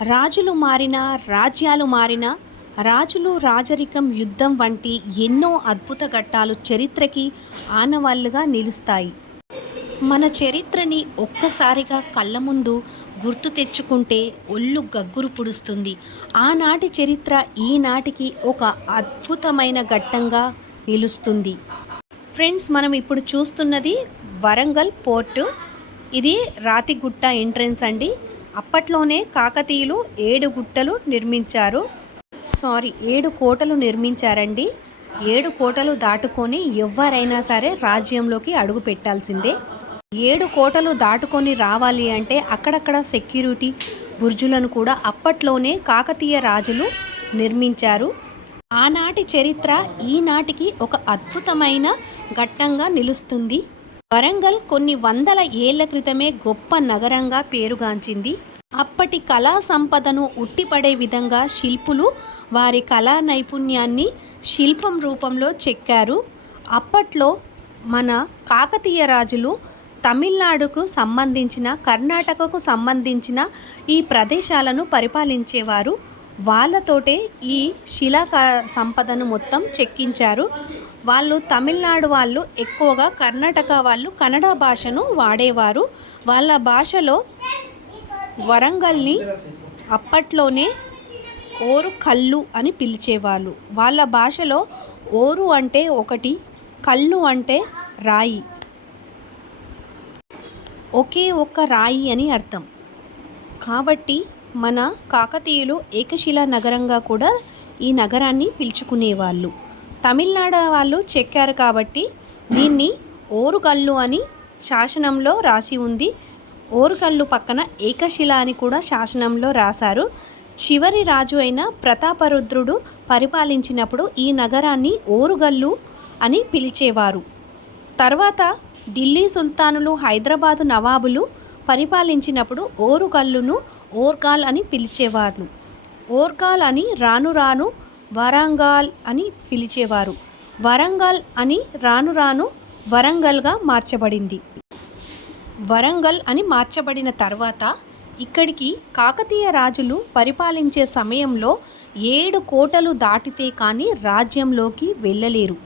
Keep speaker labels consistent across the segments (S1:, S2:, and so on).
S1: రాజులు మారినా రాజ్యాలు మారినా రాజులు రాజరికం యుద్ధం వంటి ఎన్నో అద్భుత ఘట్టాలు చరిత్రకి ఆనవాళ్ళుగా నిలుస్తాయి. మన చరిత్రని ఒక్కసారిగా కళ్ళ ముందు గుర్తు తెచ్చుకుంటే ఒళ్ళు గగ్గురు పుడుస్తుంది. ఆనాటి చరిత్ర ఈనాటికి ఒక అద్భుతమైన ఘట్టంగా నిలుస్తుంది. ఫ్రెండ్స్ మనం ఇప్పుడు చూస్తున్నది వరంగల్ పోర్టు. ఇది రాతిగుట్ట ఎంట్రన్స్ అండి. అప్పట్లోనే కాకతీయులు ఏడు గుట్టలు నిర్మించారు. సారీ ఏడు కోటలు నిర్మించారండి. ఏడు కోటలు దాటుకొని ఎవరైనా సరే రాజ్యంలోకి అడుగు పెట్టాల్సిందే. ఏడు కోటలు దాటుకొని రావాలి అంటే అక్కడక్కడ సెక్యూరిటీ బుర్జులను కూడా అప్పట్లోనే కాకతీయ రాజులు నిర్మించారు. ఆనాటి చరిత్ర ఈనాటికి ఒక అద్భుతమైన ఘట్టంగా నిలుస్తుంది. వరంగల్ కొన్ని వందల ఏళ్ళ క్రితమే గొప్ప నగరంగా పేరుగాంచింది. అప్పటి కళా సంపదను ఉట్టిపడే విధంగా శిల్పులు వారి కళా నైపుణ్యాన్ని శిల్పం రూపంలో చెక్కారు. అప్పట్లో మన కాకతీయ రాజులు తమిళనాడుకు సంబంధించిన కర్ణాటకకు సంబంధించిన ఈ ప్రదేశాలను పరిపాలించేవారు. వాళ్ళతోటే ఈ శిలా సంపదను మొత్తం చెక్కించారు. వాళ్ళు తమిళనాడు వాళ్ళు ఎక్కువగా కర్ణాటక వాళ్ళు కన్నడ భాషను వాడేవారు. వాళ్ళ భాషలో వరంగల్ని అప్పట్లోనే ఓరు కళ్ళు అని పిలిచేవాళ్ళు. వాళ్ళ భాషలో ఓరు అంటే ఒకటి కళ్ళు అంటే రాయి. ఒకే ఒక్క రాయి అని అర్థం. కాబట్టి మన కాకతీయులు ఏకశిలా నగరంగా కూడా ఈ నగరాన్ని పిలుచుకునేవాళ్ళు. తమిళనాడు వాళ్ళు చెక్కారు కాబట్టి దీన్ని ఓరుకల్లు అని శాసనంలో రాసి ఉంది. ఓరుకల్లు పక్కన ఏకశిల అని కూడా శాసనంలో రాశారు. చివరి రాజు అయిన ప్రతాపరుద్రుడు పరిపాలించినప్పుడు ఈ నగరాన్ని ఓరుగల్లు అని పిలిచేవారు. తర్వాత ఢిల్లీ సుల్తానులు హైదరాబాదు నవాబులు పరిపాలించినప్పుడు ఓరుగల్లును ఓర్గాల్ అని పిలిచేవారు. ఓర్గాల్ అని రాను రాను వరంగాల్ అని పిలిచేవారు. వరంగల్ అని రాను రాను వరంగల్గా మార్చబడింది. వరంగల్ అని మార్చబడిన తర్వాత ఇక్కడికి కాకతీయ రాజులు పరిపాలించే సమయంలో ఏడు కోటలు దాటితే కానీ రాజ్యంలోకి వెళ్ళలేరు.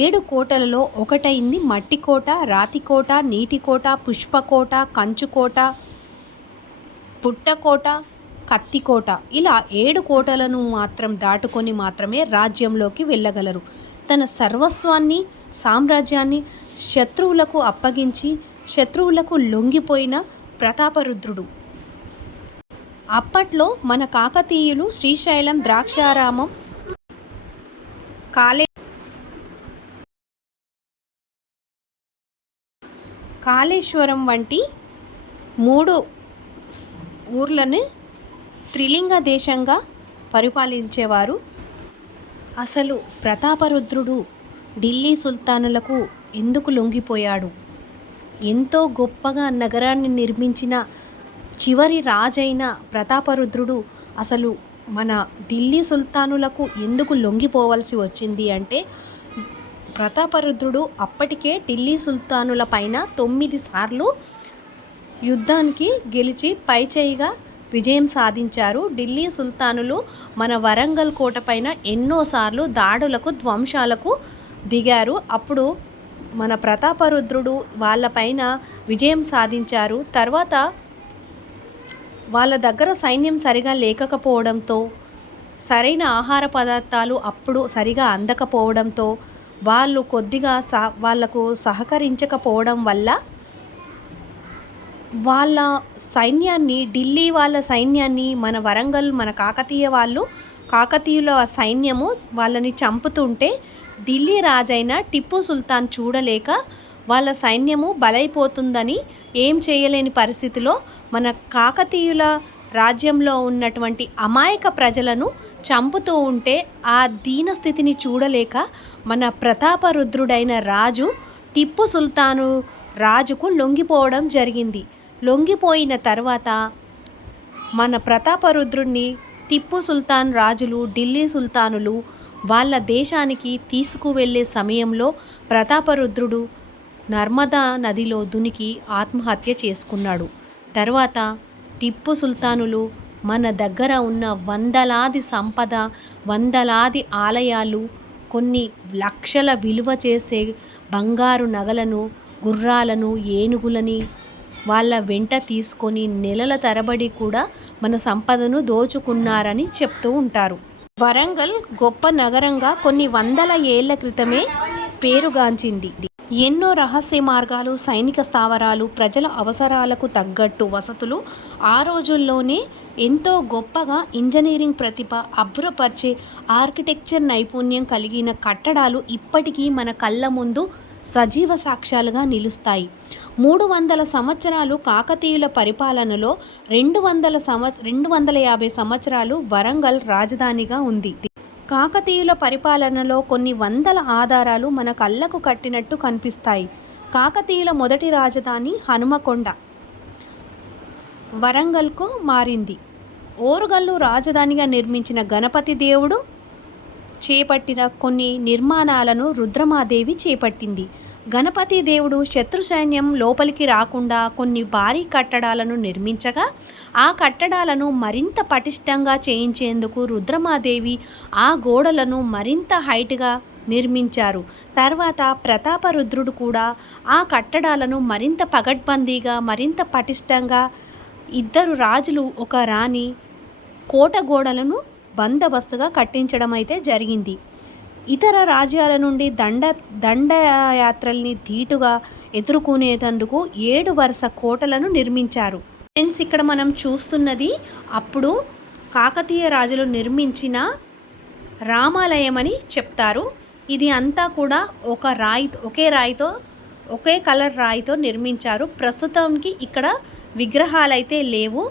S1: ఏడు కోటలలో ఒకటైంది మట్టికోట రాతికోట నీటికోట పుష్పకోట కంచుకోట పుట్టకోట కత్తికోట. ఇలా ఏడు కోటలను మాత్రం దాటుకొని మాత్రమే రాజ్యంలోకి వెళ్ళగలరు. తన సర్వస్వాన్ని సామ్రాజ్యాన్ని శత్రువులకు అప్పగించి శత్రువులకు లొంగిపోయిన ప్రతాపరుద్రుడు. అప్పట్లో మన కాకతీయులు శ్రీశైలం ద్రాక్షారామం కాలే కాళేశ్వరం వంటి మూడు ఊర్లని ఊర్లను త్రిలింగ దేశంగా పరిపాలించేవారు. అసలు ప్రతాపరుద్రుడు ఢిల్లీ సుల్తానులకు ఎందుకు లొంగిపోయాడు? ఎంతో గొప్పగా నగరాన్ని నిర్మించిన చివరి రాజైన ప్రతాపరుద్రుడు అసలు మన ఢిల్లీ సుల్తానులకు ఎందుకు లొంగిపోవలసి వచ్చింది అంటే ప్రతాపరుద్రుడు అప్పటికే ఢిల్లీ సుల్తానుల పైన తొమ్మిది సార్లు యుద్ధానికి గెలిచి పైచేయిగా విజయం సాధించారు. ఢిల్లీ సుల్తానులు మన వరంగల్ కోట పైన ఎన్నోసార్లు దాడులకు ధ్వంసాలకు దిగారు. అప్పుడు మన ప్రతాపరుద్రుడు వాళ్ళపైన విజయం సాధించారు. తర్వాత వాళ్ళ దగ్గర సైన్యం సరిగా లేకపోవడంతో సరైన ఆహార పదార్థాలు అప్పుడు సరిగా అందకపోవడంతో వాళ్ళు కొద్దిగా సా వాళ్ళకు సహకరించకపోవడం వల్ల వాళ్ళ సైన్యాన్ని ఢిల్లీ వాళ్ళ సైన్యాన్ని మన వరంగల్ మన కాకతీయ వాళ్ళు కాకతీయుల సైన్యము వాళ్ళని చంపుతుంటే ఢిల్లీ రాజైన టిప్పు సుల్తాన్ చూడలేక వాళ్ళ సైన్యము బలైపోతుందని ఏం చేయలేని పరిస్థితిలో మన కాకతీయుల రాజ్యంలో ఉన్నటువంటి అమాయక ప్రజలను చంపుతూ ఉంటే ఆ దీన స్థితిని చూడలేక మన ప్రతాపరుద్రుడైన రాజు టిప్పు సుల్తాను రాజుకు లొంగిపోవడం జరిగింది. లొంగిపోయిన తర్వాత మన ప్రతాపరుద్రుణ్ణి టిప్పు సుల్తాన్ రాజులు ఢిల్లీ సుల్తానులు వాళ్ళ దేశానికి తీసుకువెళ్ళే సమయంలో ప్రతాపరుద్రుడు నర్మదా నదిలో దునికి ఆత్మహత్య చేసుకున్నాడు. తర్వాత టిప్పు సుల్తానులు మన దగ్గర ఉన్న వందలాది సంపద వందలాది ఆలయాలు కొన్ని లక్షల విలువ చేసే బంగారు నగలను గుర్రాలను ఏనుగులని వాళ్ళ వెంట తీసుకొని నెలల తరబడి కూడా మన సంపదను దోచుకున్నారని చెప్తూ ఉంటారు. వరంగల్ గొప్ప నగరంగా కొన్ని వందల ఏళ్ళ క్రితమే పేరుగాంచింది. ఎన్నో రహస్య మార్గాలు సైనిక స్థావరాలు ప్రజల అవసరాలకు తగ్గట్టు వసతులు ఆ రోజుల్లోనే ఎంతో గొప్పగా ఇంజనీరింగ్ ప్రతిభ అభ్రపరిచే ఆర్కిటెక్చర్ నైపుణ్యం కలిగిన కట్టడాలు ఇప్పటికీ మన కళ్ళ ముందు సజీవ సాక్ష్యాలుగా నిలుస్తాయి. మూడు వందల సంవత్సరాలు కాకతీయుల పరిపాలనలో రెండు వందల సంవ రెండు వందల యాభై సంవత్సరాలు వరంగల్ రాజధానిగా ఉంది. కాకతీయుల పరిపాలనలో కొన్ని వందల ఆధారాలు మన కళ్ళకు కట్టినట్టు కనిపిస్తాయి. కాకతీయుల మొదటి రాజధాని హనుమకొండ. వరంగల్కు మారింది. ఓరుగల్లు రాజధానిగా నిర్మించిన గణపతి దేవుడు చేపట్టిన కొన్ని నిర్మాణాలను రుద్రమాదేవి చేపట్టింది. గణపతి దేవుడు శత్రు సైన్యం లోపలికి రాకుండా కొన్ని భారీ కట్టడాలను నిర్మించగా ఆ కట్టడాలను మరింత పటిష్టంగా చేయించేందుకు రుద్రమాదేవి ఆ గోడలను మరింత హైట్గా నిర్మించారు. తర్వాత ప్రతాపరుద్రుడు కూడా ఆ కట్టడాలను మరింత పగడ్బందీగా మరింత పటిష్టంగా ఇద్దరు రాజులు ఒక రాణి కోట గోడలను బందోబస్తుగా కట్టించడం అయితే జరిగింది. ఇతర రాజ్యాల నుండి దండ దండయాత్రల్ని ధీటుగా ఎదుర్కొనేటందుకు ఏడు వరుస కోటలను నిర్మించారు. ఫ్రెండ్స్ ఇక్కడ మనం చూస్తున్నది అప్పుడు కాకతీయ రాజులు నిర్మించిన రామాలయం అని చెప్తారు. ఇది అంతా కూడా ఒక రాయి ఒకే రాయితో ఒకే కలర్ రాయితో నిర్మించారు. ప్రస్తుతానికి ఇక్కడ విగ్రహాలు అయితే లేవు.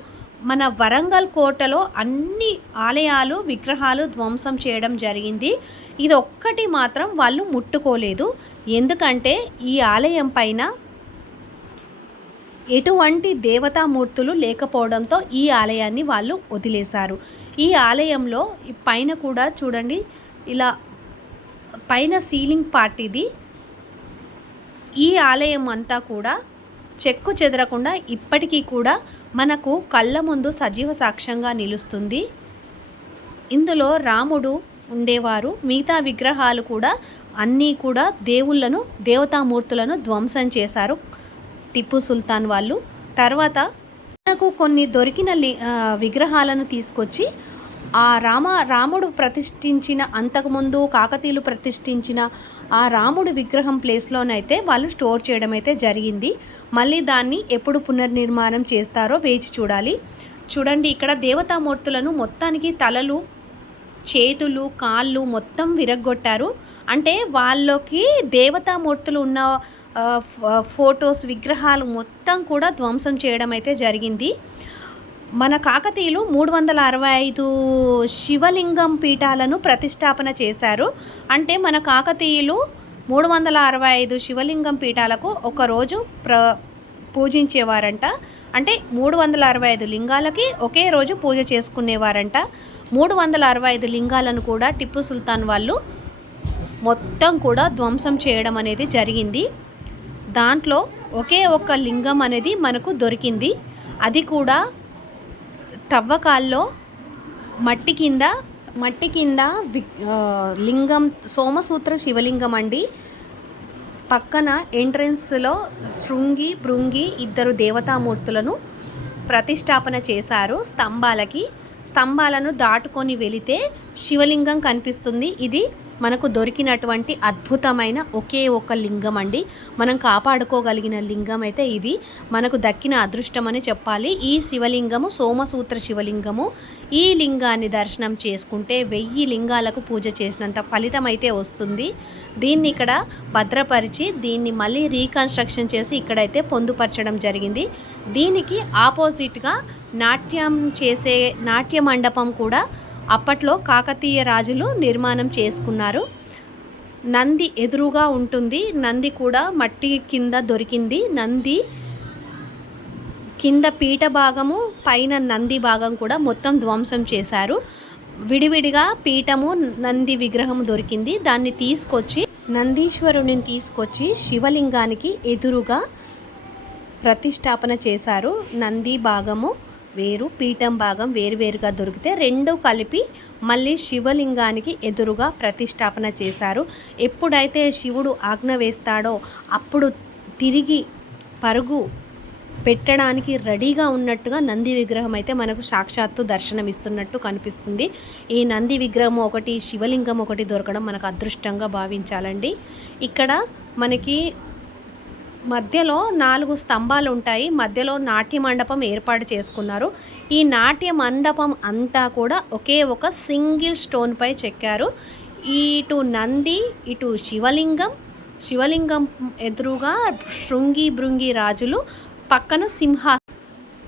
S1: మన వరంగల్ కోటలో అన్ని ఆలయాలు విగ్రహాలు ధ్వంసం చేయడం జరిగింది. ఇది ఒక్కటి మాత్రం వాళ్ళు ముట్టుకోలేదు. ఎందుకంటే ఈ ఆలయం పైన ఎటువంటి దేవతామూర్తులు లేకపోవడంతో ఈ ఆలయాన్ని వాళ్ళు వదిలేశారు. ఈ ఆలయంలో పైన కూడా చూడండి ఇలా పైన సీలింగ్ పార్ట్ ఇది ఈ ఆలయం అంతా కూడా చెక్కు చెదరకుండా ఇప్పటికీ కూడా మనకు కళ్ళ ముందు సజీవ సాక్ష్యంగా నిలుస్తుంది. ఇందులో రాముడు ఉండేవారు మిగతా విగ్రహాలు కూడా అన్నీ కూడా దేవుళ్ళను దేవతామూర్తులను ధ్వంసం చేశారు టిప్పు సుల్తాన్ వాళ్ళు. తర్వాత మనకు కొన్ని దొరికిన లి విగ్రహాలను తీసుకొచ్చి ఆ రామ రాముడు ప్రతిష్ఠించిన అంతకుముందు కాకతీయులు ప్రతిష్ఠించిన ఆ రాముడు విగ్రహం ప్లేస్లోనైతే వాళ్ళు స్టోర్ చేయడం అయితే జరిగింది. మళ్ళీ దాన్ని ఎప్పుడు పునర్నిర్మాణం చేస్తారో వేచి చూడాలి. చూడండి ఇక్కడ దేవతామూర్తులను మొత్తానికి తలలు చేతులు కాళ్ళు మొత్తం విరగ్గొట్టారు. అంటే వాళ్ళకి దేవతామూర్తులు ఉన్న ఫోటోస్ ఫొటోస్ విగ్రహాలు మొత్తం కూడా ధ్వంసం చేయడం అయితే జరిగింది. మన కాకతీయులు మూడు వందల అరవై ఐదు శివలింగం పీఠాలను ప్రతిష్టాపన చేశారు. అంటే మన కాకతీయులు మూడు వందల అరవై ఐదు శివలింగం పీఠాలకు ఒకరోజు ప్ర పూజించేవారంట. అంటే మూడు వందల అరవై ఐదు లింగాలకి ఒకే రోజు పూజ చేసుకునేవారంట. మూడు వందల అరవై ఐదు లింగాలను కూడా టిప్పు సుల్తాన్ వాళ్ళు మొత్తం కూడా ధ్వంసం చేయడం అనేది జరిగింది. దాంట్లో ఒకే ఒక్క లింగం అనేది మనకు దొరికింది. అది కూడా తవ్వకాల్లో మట్టి కింద మట్టి కింద వి లింగం సోమసూత్ర శివలింగం అండి. పక్కన ఎంట్రన్స్లో శృంగి భృంగి ఇద్దరు దేవతామూర్తులను ప్రతిష్టాపన చేశారు స్తంభాలకి. స్తంభాలను దాటుకొని వెళితే శివలింగం కనిపిస్తుంది. ఇది మనకు దొరికినటువంటి అద్భుతమైన ఒకే ఒక లింగం అండి. మనం కాపాడుకోగలిగిన లింగం అయితే ఇది. మనకు దక్కిన అదృష్టం అని చెప్పాలి. ఈ శివలింగము సోమసూత్ర శివలింగము ఈ లింగాన్ని దర్శనం చేసుకుంటే వెయ్యి లింగాలకు పూజ చేసినంత ఫలితం అయితే వస్తుంది. దీన్ని ఇక్కడ భద్రపరిచి దీన్ని మళ్ళీ రీకన్స్ట్రక్షన్ చేసి ఇక్కడైతే పొందుపరచడం జరిగింది. దీనికి ఆపోజిట్గా నాట్యం చేసే నాట్య మండపం కూడా అప్పట్లో కాకతీయ రాజులు నిర్మాణం చేసుకున్నారు. నంది ఎదురుగా ఉంటుంది. నంది కూడా మట్టి కింద దొరికింది. నంది కింద పీఠ భాగము పైన నంది భాగం కూడా మొత్తం ధ్వంసం చేశారు. విడివిడిగా పీఠము నంది విగ్రహం దొరికింది. దాన్ని తీసుకొచ్చి నందీశ్వరుని తీసుకొచ్చి శివలింగానికి ఎదురుగా ప్రతిష్టాపన చేశారు. నంది భాగము వేరు పీఠం భాగం వేరువేరుగా దొరికితే రెండు కలిపి మళ్ళీ శివలింగానికి ఎదురుగా ప్రతిష్టాపన చేశారు. ఎప్పుడైతే శివుడు ఆజ్ఞ వేస్తాడో అప్పుడు తిరిగి పరుగు పెట్టడానికి రెడీగా ఉన్నట్టుగా నంది విగ్రహం అయితే మనకు సాక్షాత్తు దర్శనం ఇస్తున్నట్టు కనిపిస్తుంది. ఈ నంది విగ్రహం ఒకటి శివలింగం ఒకటి దొరకడం మనకు అదృష్టంగా భావించాలండి. ఇక్కడ మనకి మధ్యలో నాలుగు స్తంభాలు ఉంటాయి మధ్యలో నాట్య మండపం ఏర్పాటు చేసుకున్నారు. ఈ నాట్య మండపం అంతా కూడా ఒకే ఒక సింగిల్ స్టోన్పై చెక్కారు. ఇటు నంది ఇటు శివలింగం. శివలింగం ఎదురుగా శృంగి భృంగి రాజులు పక్కన సింహా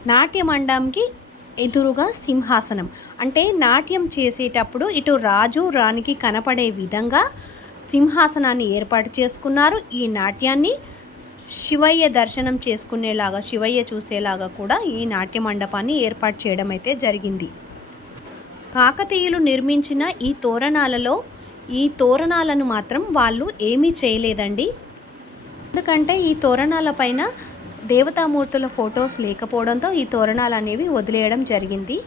S1: నాట్య మండపంకి ఎదురుగా సింహాసనం. అంటే నాట్యం చేసేటప్పుడు ఇటు రాజు రాణికి కనపడే విధంగా సింహాసనాన్ని ఏర్పాటు చేసుకున్నారు. ఈ నాట్యాన్ని శివయ్య దర్శనం చేసుకునేలాగా శివయ్య చూసేలాగా కూడా ఈ నాట్య మండపాన్ని ఏర్పాటు చేయడం అయితే జరిగింది. కాకతీయులు నిర్మించిన ఈ తోరణాలలో ఈ తోరణాలను మాత్రం వాళ్ళు ఏమీ చేయలేదండి. ఎందుకంటే ఈ తోరణాల పైన దేవతామూర్తుల ఫొటోస్ లేకపోవడంతో ఈ తోరణాలు అనేవి వదిలేయడం జరిగింది.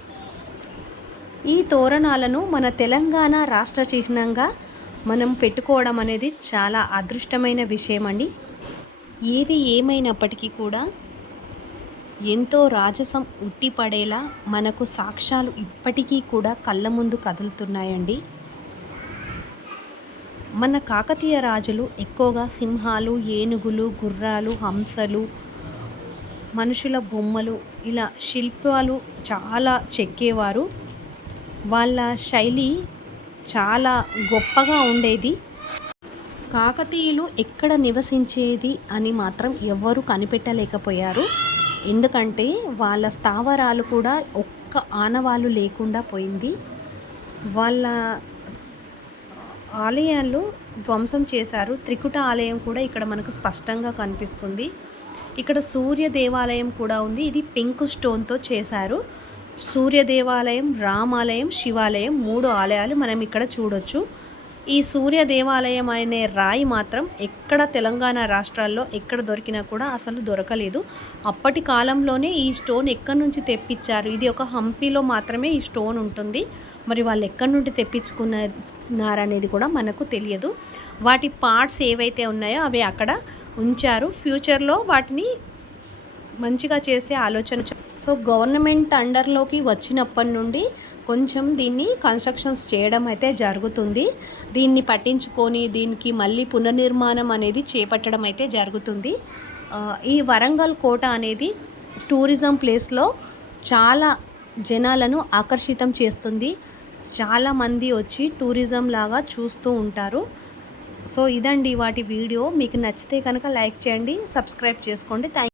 S1: ఈ తోరణాలను మన తెలంగాణ రాష్ట్ర చిహ్నంగా మనం పెట్టుకోవడం అనేది చాలా అదృష్టమైన విషయం అండి ఏది ఏమైనప్పటికీ కూడా ఎంతో రాజసం ఉట్టిపడేలా మనకు సాక్ష్యాలు ఇప్పటికీ కూడా కళ్ళ ముందు కదులుతున్నాయండి. మన కాకతీయ రాజులు ఎక్కువగా సింహాలు ఏనుగులు గుర్రాలు హంసలు మనుషుల బొమ్మలు ఇలా శిల్పాలు చాలా చెక్కేవారు. వాళ్ళ శైలి చాలా గొప్పగా ఉండేది. కాకతీయులు ఎక్కడ నివసించేది అని మాత్రం ఎవ్వరూ కనిపెట్టలేకపోయారు. ఎందుకంటే వాళ్ళ స్థావరాలు కూడా ఒక్క ఆనవాళ్ళు లేకుండా పోయింది. వాళ్ళ ఆలయాలు ధ్వంసం చేశారు. త్రికుట ఆలయం కూడా ఇక్కడ మనకు స్పష్టంగా కనిపిస్తుంది. ఇక్కడ సూర్య దేవాలయం కూడా ఉంది. ఇది పింక్ స్టోన్తో చేశారు. సూర్య దేవాలయం రామాలయం శివాలయం మూడు ఆలయాలు మనం ఇక్కడ చూడొచ్చు. ఈ సూర్య దేవాలయం అనే రాయి మాత్రం ఎక్కడ తెలంగాణ రాష్ట్రాల్లో ఎక్కడ దొరికినా కూడా అసలు దొరకలేదు. అప్పటి కాలంలోనే ఈ స్టోన్ ఎక్కడి నుంచి తెప్పించారు? ఇది ఒక హంపీలో మాత్రమే ఈ స్టోన్ ఉంటుంది. మరి వాళ్ళు ఎక్కడి నుండి తెప్పించుకున్నారనేది కూడా మనకు తెలియదు. వాటి పార్ట్స్ ఏవైతే ఉన్నాయో అవి అక్కడ ఉంచారు. ఫ్యూచర్లో వాటిని మంచిగా చేసే ఆలోచన సో గవర్నమెంట్ అండర్లోకి వచ్చినప్పటి నుండి కొంచెం దీన్ని కన్స్ట్రక్షన్స్ చేయడం అయితే జరుగుతుంది. దీన్ని పట్టించుకొని దీనికి మళ్ళీ పునర్నిర్మాణం అనేది చేపట్టడం అయితే జరుగుతుంది. ఈ వరంగల్ కోట అనేది టూరిజం ప్లేస్లో చాలా జనాలను ఆకర్షితం చేస్తుంది. చాలామంది వచ్చి టూరిజం లాగా చూస్తూ ఉంటారు. సో ఇదండి వాటి వీడియో. మీకు నచ్చితే కనుక లైక్ చేయండి సబ్స్క్రైబ్ చేసుకోండి. థ్యాంక్